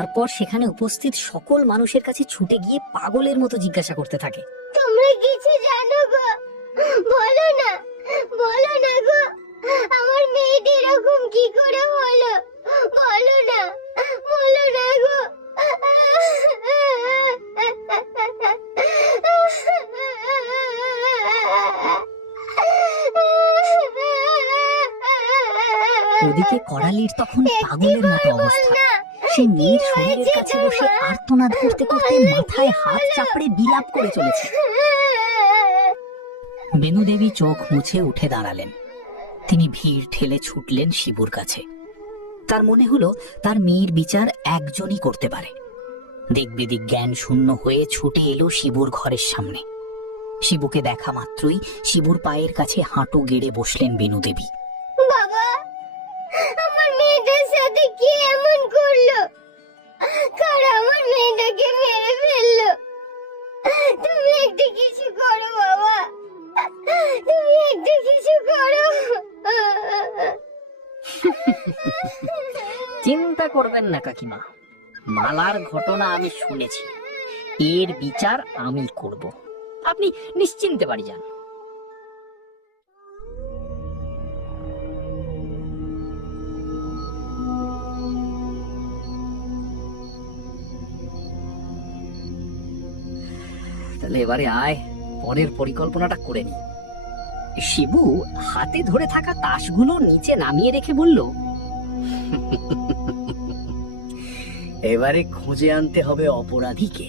তারপর সেখানে উপস্থিত সকল মানুষের কাছে ছুটে গিয়ে পাগলের মতো জিজ্ঞাসা করতে থাকে, তোমরা কিছু জানো গো? বলো না, বলো না গো, আমার মেয়েটি এরকম কি করে হলো? বলো না, বলো না গো। ওদিকে করালির তখন পাগলের মতো অবস্থা। সে মেয়ের শরীরের কাছে বসে আর্তনাদ করতে করতে মাথায় হাত চাপড়ে বিলাপ করে চলেছে। বেনুদেবী চোখ মুছে উঠে দাঁড়ালেন। তিনি ভিড় ঠেলে ছুটলেন শিবুর কাছে। তার মনে হলো তার মেয়ের বিচার একজনই করতে পারে। দিকবিদিক জ্ঞান শূন্য হয়ে ছুটে এলো শিবুর ঘরের সামনে। শিবুকে দেখা মাত্রই শিবুর পায়ের কাছে হাঁটু গেড়ে বসলেন বেনুদেবী। বাবা, আমার মেয়েটার সাথে কি এমন করলো? কার আমার মেয়েটাকে মেরে ফেললো? তুমি একটু কিছু করো বাবা, তুমি একটু কিছু করো। চিন্তা করবেন না কাকিমা, মালার ঘটনা আমি শুনেছি, এর বিচার আমি করব। আপনি নিশ্চিন্তে বাড়ি যান। তাহলে এবারে আয়, পরের পরিকল্পনাটা করে নি। শিবু হাতে ধরে থাকা তাসগুলো নিচে নামিয়ে রেখে বলল, এবারে খুঁজে আনতে হবে অপরাধীকে।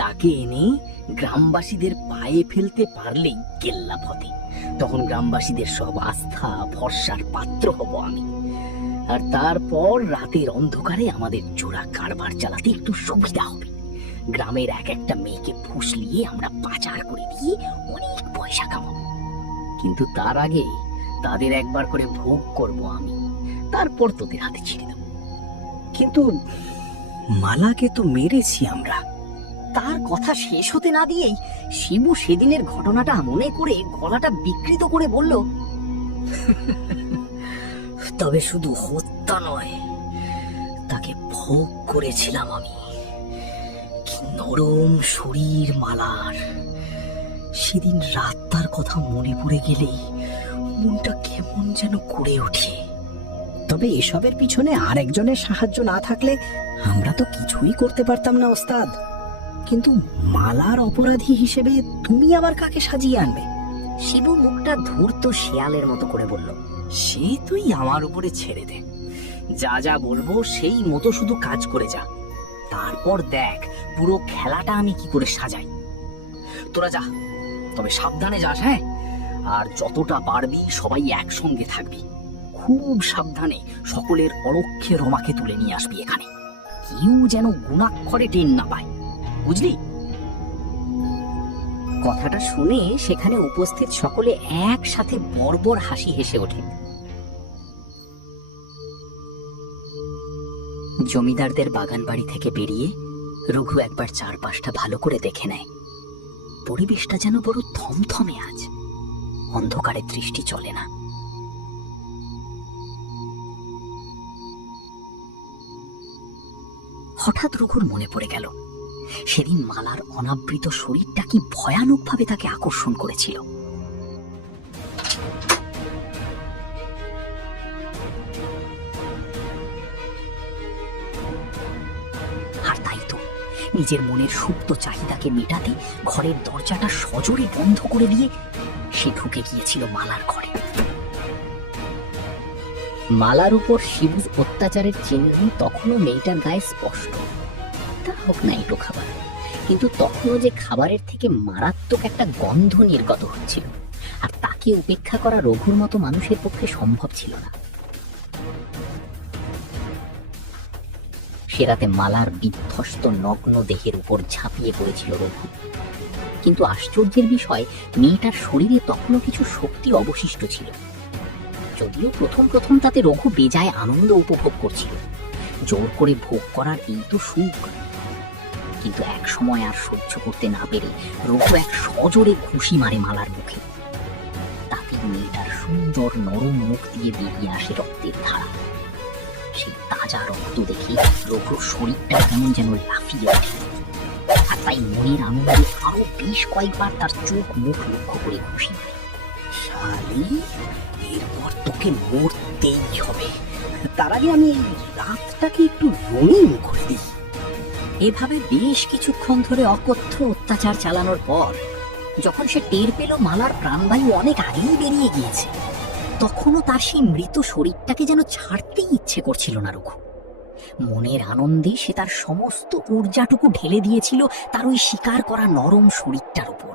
তাকে এনে গ্রামবাসীদের পায়ে ফেলতে পারলেই কেল্লা ফতে। তখন গ্রামবাসীদের সব আস্থা ভরসার পাত্র হব আমি। আর তারপর রাতের অন্ধকারে আমাদের জোড়া কারবার চালাতে একটু সুবিধা হবে। গ্রামের এক একটা মেয়েকে ফুসলিয়ে আমরা পাচার করে দিয়ে অনেক পয়সা কামাবো। কিন্তু তার আগে তাদের একবার করে ভোগ করব আমি, তারপর তোদের হাতে ছেড়ে দেব। কিন্তু মালাকে তো মেরেছি আমরা। তার কথা শেষ হতে না দিয়েই শিবু সেদিনের ঘটনাটা মনে করে গলাটা বিকৃত করে বলল, তবে শুধু হত্যা নয়, তাকে ভোগ করেছিলাম আমি। কি নরম শরীর মালার! সেদিন রাতটার কথা মনে পড়ে গেলেই মনটা কেমন যেন করে ওঠে। তবে এসবের পিছনে আরেকজনের সাহায্য না থাকলে আমরা তো কিছুই করতে পারতাম না ওস্তাদ। কিন্তু মালার অপরাধী হিসেবে তুমি আবার কাকে সাজিয়ে আনবে? শিবু মুখটা ধূর্ত শেয়ালের মতো করে বলল, সে তুই আমার উপরে ছেড়ে দে। যা যা বলবো সেই মতো শুধু কাজ করে যা, তারপর দেখ পুরো খেলাটা আমি কি করে সাজাই। তোরা যা, তবে সাবধানে যাস। হ্যাঁ, আর যতটা পারবি সবাই একসঙ্গে থাকবি। খুব সাবধানে সকলের অলক্ষ্যে রমাকে তুলে নিয়ে আসবি এখানে। কেউ যেন গুণাক্ষরে টেন না পায়, বুঝলি? কথাটা শুনে সেখানে উপস্থিত সকলে একসাথে বর্বর হাসি হেসে ওঠে। জমিদারদের বাগান বাড়ি থেকে বেরিয়ে রঘু একবার চারপাশটা ভালো করে দেখে নেয়। পরিবেশটা যেন বড় থমথমে আজ, অন্ধকারে দৃষ্টি চলে না। হঠাৎ রঘুর মনে পড়ে গেল সেদিন মালার অনাবৃত শরীরটা কি ভয়ানক ভাবে তাকে আকর্ষণ করেছিল। আর তাই তো নিজের মনের সুপ্ত চাহিদাকে মেটাতে ঘরের দরজাটা সজোরে বন্ধ করে দিয়ে সে ঢুকে গিয়েছিল মালার ঘরে। মালার উপর শিবুর অত্যাচারের চিহ্ন তখনও মেয়েটার গায়ে স্পষ্ট। তা হোক না এটো খাবার, কিন্তু তখনও যে খাবারের থেকে মারাত্মক একটা গন্ধ নির্গত হচ্ছিল, আর তাকে উপেক্ষা করা রঘুর মতো মানুষের পক্ষে সম্ভব ছিল না। সে রাতে মালার বিধ্বস্ত নগ্ন দেহের উপর ঝাঁপিয়ে পড়েছিল রঘু। কিন্তু আশ্চর্যের বিষয়, মেয়েটার শরীরে তখনও কিছু শক্তি অবশিষ্ট ছিল। যদিও প্রথম প্রথম তাতে রঘু বেজায় আনন্দ উপভোগ করছিল। জোর করে ভোগ করার এই তো সুখ। কিন্তু এক সময় আর সহ্য করতে না পেরে রঘু এক সজোরে ঘুষি মারে মালার মুখে। তাতে মেয়েটার সুন্দর নরম মুখ দিয়ে বেরিয়ে আসে রক্তের ধারা। সেই তাজা রক্ত দেখে রঘুর শরীরটা কেমন যেন লাফিয়ে ওঠে, আর তাই মনের আনন্দে আরো বেশ কয়েকবার তার চোখ মুখ লক্ষ্য করে খুশি হয়। শালি, এরপর তোকে মরতেই হবে, তার আগে আমি এই রাতটাকে একটু রঙিন করে দিই। এভাবে বেশ কিছুক্ষণ ধরে অকথ্য অত্যাচার চালানোর পর যখন সে টের পেল মালার প্রাণবায়ু অনেক আগেই বেরিয়ে গিয়েছে, তখনও তার সেই মৃত শরীরটাকে যেন ছাড়তেই ইচ্ছে করছিল না রঘু। মনের আনন্দে সে তার সমস্ত ঊর্জাটুকু ঢেলে দিয়েছিল তার ওই শিকার করা নরম শরীরটার উপর।